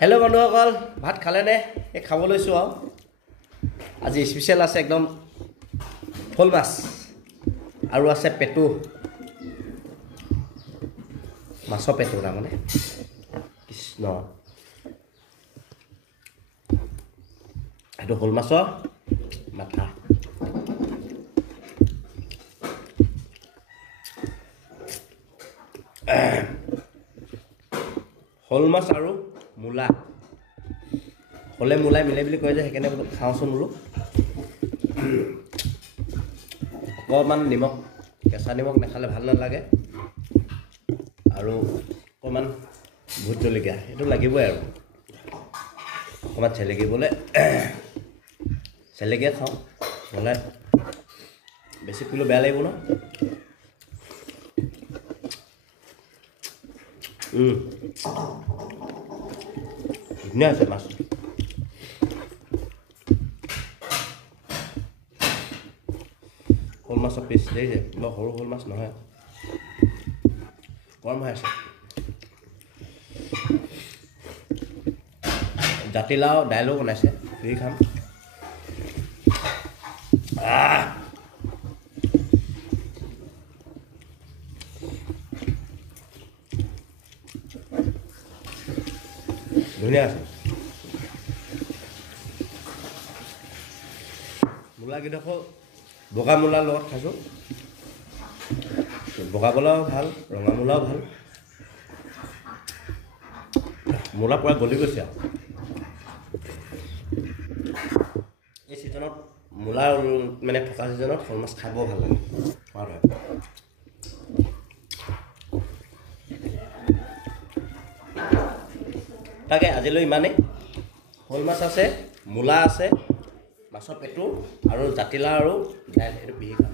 hello बंधुসকল ভাত খালে নে এই খাব লৈছো আও আজি স্পেশাল আছে একদম ফুল মাছ আৰু আছে পেটু মাছৰ পেটু না মানে কৃষ্ণ এটো ফুল মাছৰ মাথা ফুল মাছ আৰু মূলা হলে মূলাই মিলাই বুলি কয় যে হেকেনে খাওঁচোন বোলো অকণমান নিমখ কেঁচা নিমখ নাখালে ভাল নালাগে আৰু অকণমান ভোট জলকীয়া এইটো লাগিবই আৰু অকণমান চেলেকিয়া খাওঁ নহ'লে বেছি কৰিলে বেয়া লাগিব ন ধুনীয়া আছে মাছ শ'ল মাছৰ পিচ দেখিছে বৰ সৰু শ'ল মাছ নহয় গৰম হৈ আছে জাতিলাও দাইলো বনাইছে দি খাম ধুনীয়া আছে মূলাকেইডোখৰ বগা মূলাৰ লগত খাইছোঁ বগা মূলাও ভাল ৰঙা মূলাও ভাল মূলা পূৰা গলি গৈছে আৰু এই ছিজনত মূলা মানে থকা ছিজনত শ'ল মাছ খাব ভাল লাগে সোৱাদ হয় তাকে আজিলৈ ইমানেই শ'ল মাছ আছে মূলা আছে মাছৰ পেটু আৰু জাতিলাও আৰু দাইল এইটো পিহি খাম